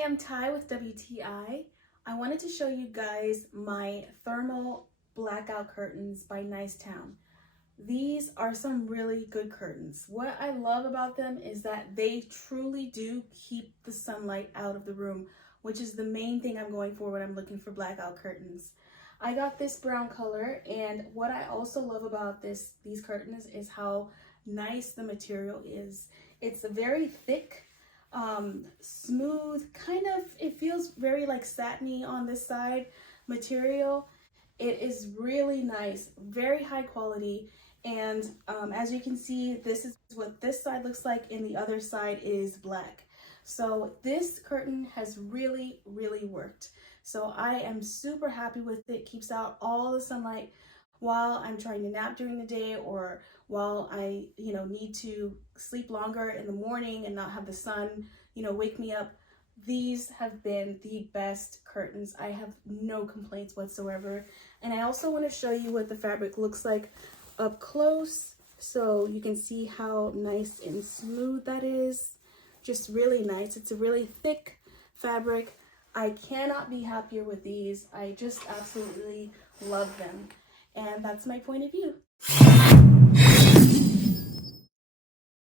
Hey, I'm Ty with WTI. I wanted to show you guys my thermal blackout curtains by NICETOWN. These are some really good curtains. What I love about them is that they truly do keep the sunlight out of the room, which is the main thing I'm going for when I'm looking for blackout curtains. I got this brown color, and what I also love about these curtains is how nice the material is. It's a very thick, smooth, kind of, it feels very like satiny on this side material. It is really nice, very high quality, and as you can see, this is what this side looks like and the other side is black. So this curtain has really worked. So I am super happy with it. Keeps out all the sunlight while I'm trying to nap during the day, or while I, need to sleep longer in the morning and not have the sun, wake me up. These have been the best curtains. I have no complaints whatsoever. And I also want to show you what the fabric looks like up close, so you can see how nice and smooth that is. Just really nice. It's a really thick fabric. I cannot be happier with these. I just absolutely love them. And that's my point of view.